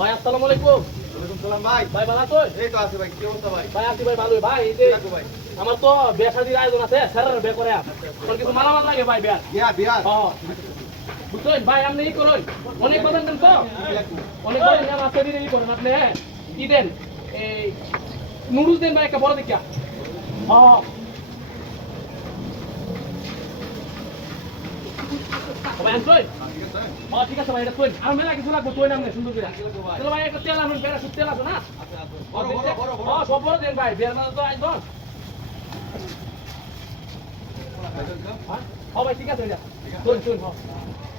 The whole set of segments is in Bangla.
ভাই আসসালামু আলাইকুম। ওয়ালাইকুম সালাম ভাই। ভাই ভালো আছো? এই তো আছে ভাই, কি অবস্থা ভাই? ভাই আছি ভাই ভালোই। ভাই এই যে ভাই আমার তো বিয়ে শাদির আয়োজন আছে, স্যারের বিয়ে করে তোর কিছু মালামাল লাগে ভাই বিয়ার। বিয়ার বুঝছেন ভাই, আপনি ই করুন, অনেক কথা দেন তো, অনেক কথা দেন, আজকে দিনে ই করেন আপনি। হ্যাঁ কি দেন, এই নুডলস দেন ভাই একটা বড় দেখিয়া। ভাই আনছই? ঠিক আছে ভাই, এটা তুই আর মেলা কিছু লাগবে, তুই নামনে সুন্দর করে চলো ভাই। একটা তেল আনুন, প্যারাশুট তেল আছে না? সব বড় দেন ভাই, বিয়ার মাঝে তো একদম। ভাই ঠিক আছে, শুন শুন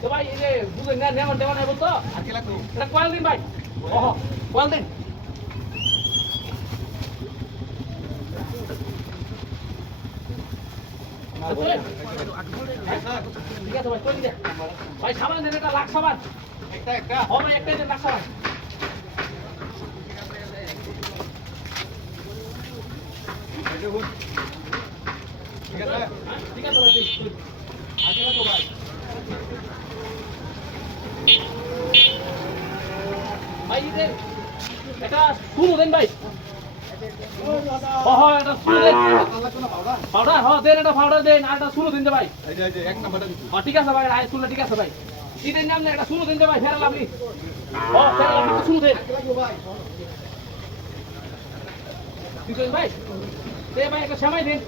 তো ভাই, এই যে বুঝলেন না, নেওয়ার দেওয়া নাই বলতো, এটা কয়েল দিন ভাই। কয়েল দিন। ঠিক আছে ভাই, চলি দে ভাই। সাবান দেন, এটা লাখ সাবান একটা ভাই, একটাই দেন লাখ সাবান। ঠিক আছে ঠিক আছে ভাই, আগে তো ভাই। ভাই দেন, এটা শুরু দেন ভাই। এটা শুরু দেন পাউডার, দেন এটা পাউডার দেন, আর এটা শুরু দিন দে ভাই। এই যে এক নাম্বারটা দিছি। ঠিক আছে ভাই, আয় শুনলে ঠিক আছে ভাই। কি দেন নাম না, এটা শুরু দিন দে ভাই, ফেরা লাভলি। ফেরা লাভলি শুরু দেন। ঠিক আছে ভাই, দে ভাই একটা সেমাই দিন,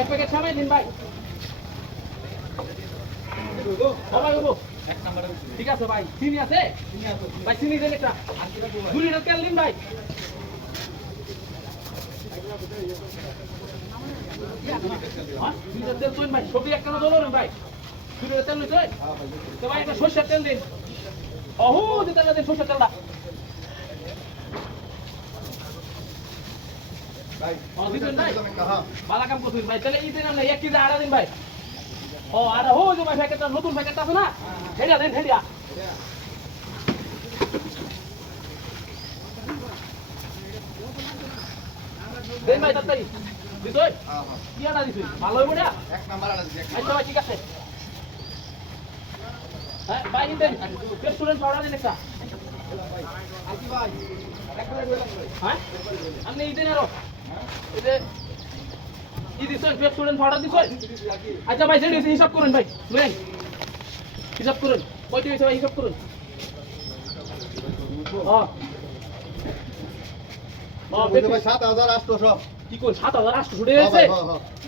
এক প্যাকেট সেমাই দিন ভাই। ভাই বাবু এক নাম্বারটা দিছি। ঠিক আছে ভাই, চিনি আছে ভাই, চিনি দেন একটা। 2 লিটার তেল দিন ভাই। তেল তুই ভাই, সবজি একটা দৌড়েন ভাই। 2 লিটার তেল নিতে তো ভাই, একটা সরষের তেল দিন। যে তেল দিন, সরষের তেলটা। ভাই দিবেন ভাই, হ্যাঁ ভালো কাম করছেন ভাই। তাহলে এই দিন আমরা 1 কেজি আটা দিন ভাই। আটা যে ভাই, প্যাকেটটা নতুন প্যাকেটটা আছে না, হেডিয়া দেন, হেডিয়া দেন ভাই, তাড়াতাড়ি দিছই। কি আটা দিছই, ভালো হইব না? এক নাম্বারটা দিছি। আচ্ছা ভাই ঠিক আছে। হ্যাঁ ভাই, দেন রেস্টুরেন্ট পাউডার দিন একটা। আকি ভাই এক প্লেট হয়ে যাবে। হ্যাঁ আপনি এই দিন আরো এই যে কি দিছই, রেস্টুরেন্ট পাউডার দিছই। আচ্ছা ভাই, যেটা হিসাব করুন ভাই, বুঝলেন? হিসাব করুন কয়টি হয়েছে ভাই, হিসাব করুন। ভাই 7800 কি কোন 7800 টাকা হয়েছে?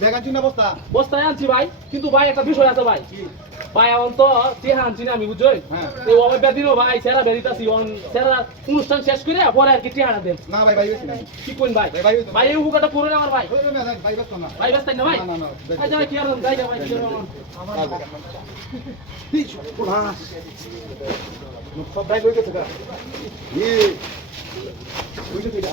বেগান চিনা বস্তা। বস্তায় আনছি ভাই, কিন্তু ভাই একটা বিষয় আছে ভাই। ভাই এখন তো টেহা আনছি না আমি, বুঝছই? হ্যাঁ। এই ওভাবে বেদিনও ভাই, সেরা বেরিতাছি অন, সেরা অনুষ্ঠান শেষ করে পরে আর কি টেহা দেন। না ভাই ভাই বেশি না। কি কোন ভাই? ভাই, ভাই এই উপকারটা পুরো আমার ভাই। হইলো না ভাই ব্যস্ত না। ভাই ব্যস্ত না ভাই? না, না, আচ্ছা ভাই, কি আর যাই না ভাই, কি আর সব ভাই লই গেছে গা। ই বুঝছো কিটা